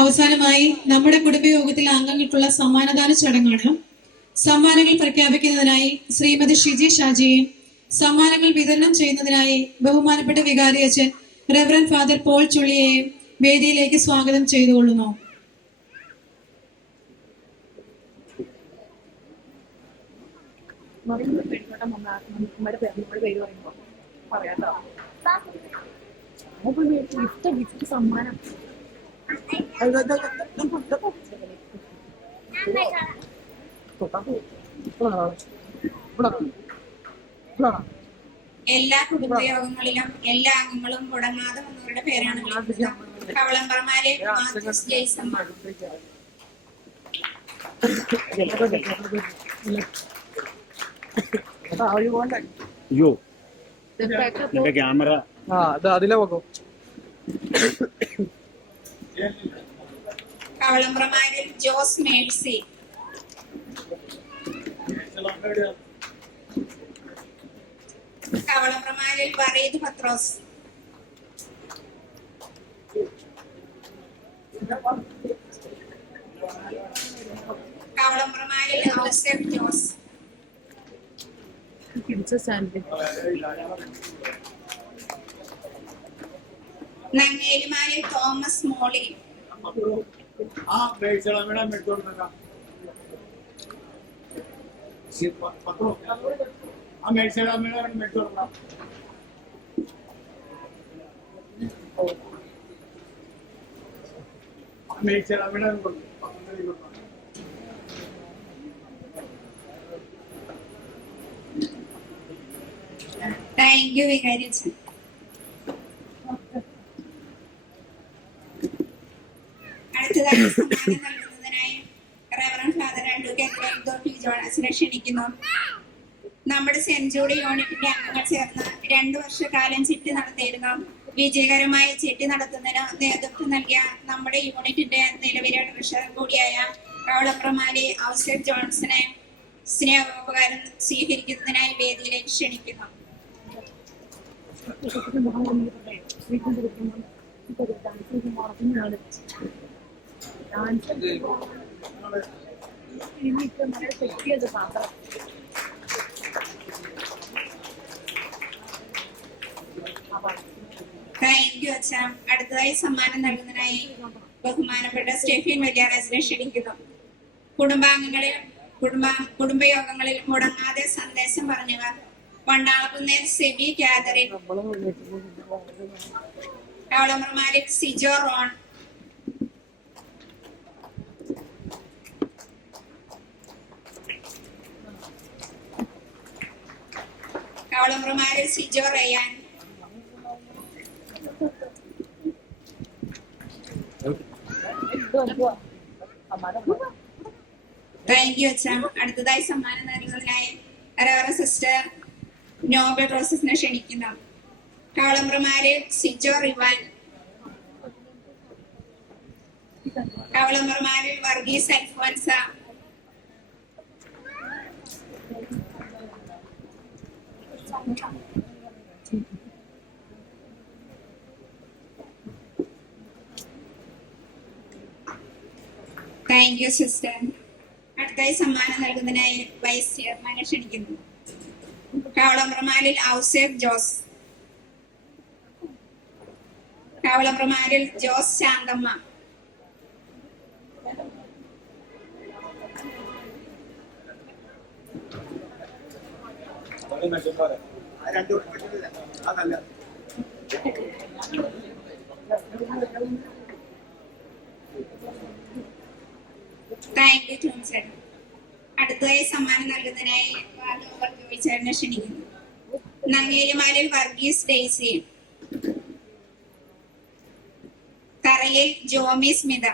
അവസാനമായി നമ്മുടെ കുടുംബയോഗത്തിലെ അംഗങ്ങൾക്കുള്ള സമ്മാനദാന ചടങ്ങാണ്. സമ്മാനങ്ങൾ പ്രഖ്യാപിക്കുന്നതിനായി ശ്രീമതി ഷിജി ഷാജിയെ, സമ്മാനങ്ങൾ വിതരണം ചെയ്യുന്നതിനായി ബഹുമാനപ്പെട്ട വികാരി അച്ഛൻ റെവറൻ ഫാദർ പോൾ ചുള്ളിയെയും വേദിയിലേക്ക് സ്വാഗതം ചെയ്തുകൊള്ളുന്നു. സമ്മാനം എല്ലാ കുടുംബയോഗങ്ങളിലും എല്ലാ അംഗങ്ങളും മുടങ്ങാതെ വന്നവരുടെ പേരാണ് കവളമ്പറമാരെ ക്യാമറ അതിലെ പോകോ. കവളമ്പ്രമാരിൽ ജോസ് മേഴ്സി, കവളമ്പ്രമാരിൽ വറീദ് പത്രോസ്, കവളമ്പ്രമാരിൽ ഔസേഫ് ജോസ്, നങ്ങേലിമാരിൽ തോമസ് മോളി, താങ്ക് യു വികാരി അച്ഛൻ. അടുത്തതായി സമ്മാനം നൽകുന്നതിനായി റെവറൻ ഫാദർ അഡ്വക്കേറ്റ് ജോണസിനെ ക്ഷണിക്കുന്നു. നമ്മുടെ സെന്റ് ജൂഡ് യൂണിറ്റിന്റെ അംഗങ്ങൾ ചേർന്ന് 2 വർഷക്കാലം ചിട്ടി നടത്തിയിരുന്നു. വിജയകരമായ ചിട്ടി നടത്തുന്നതിന് നേതൃത്വം നൽകിയ നമ്മുടെ യൂണിറ്റിന്റെ നിലവിലെ ട്രഷറർ കൂടിയായ കവളപ്രമാലി ഔസേഫ് ജോൺസനെ സ്നേഹോപകാരം സ്വീകരിക്കുന്നതിനായി വേദിയിലേക്ക് ക്ഷണിക്കുന്നു. താങ്ക് യു അച്ഛ. അടുത്തതായി സമ്മാനം നൽകുന്നതിനായി ബഹുമാനപ്പെട്ട സ്റ്റെഫിൻ വലിയാറാസിനെ ക്ഷണിക്കുന്നു. കുടുംബയോഗങ്ങളിൽ മുടങ്ങാതെ സന്ദേശം പറഞ്ഞവർ വണ്ടാളക്കുന്നേൽ സെബി കാതറിൻ, കവളമ്പ്രമാരിൽ സിജോ റോൺ, കവളമ്പ്രമാരിൽ സിജോ റയാൻ, താങ്ക് യു അച്ഛ. അടുത്തതായി സമ്മാനം നൽകുന്നതിനായി റെവറൻ സിസ്റ്റർ നോബൽ റോസസിനെ ക്ഷണിക്കുന്നു. കവളമ്പ്രമാരിൽ സിജോ റിവാൻ, കവളമ്പ്രമാരിൽ Varghese Alphonsa, thank you sister. അടുത്തായി സമ്മാനം നൽകുന്നതിനായി വൈസ് ചെയർമാനെ ക്ഷണിക്കുന്നു. കവളമ്പ്രമാരിൽ ഔസേഫ് ജോസ്, കവളമ്പ്രമാരിൽ Jose Shanthamma, thank you Thomson. അടുത്തതായി സമ്മാനം നൽകുന്നതിനായി ജോയിച്ചേട്ടനെ ക്ഷണിക്കുന്നു. നങ്ങേലിമാരിൽ വർഗീസ് ഡെയ്സി, തറയിൽ ജോമി സ്മിത,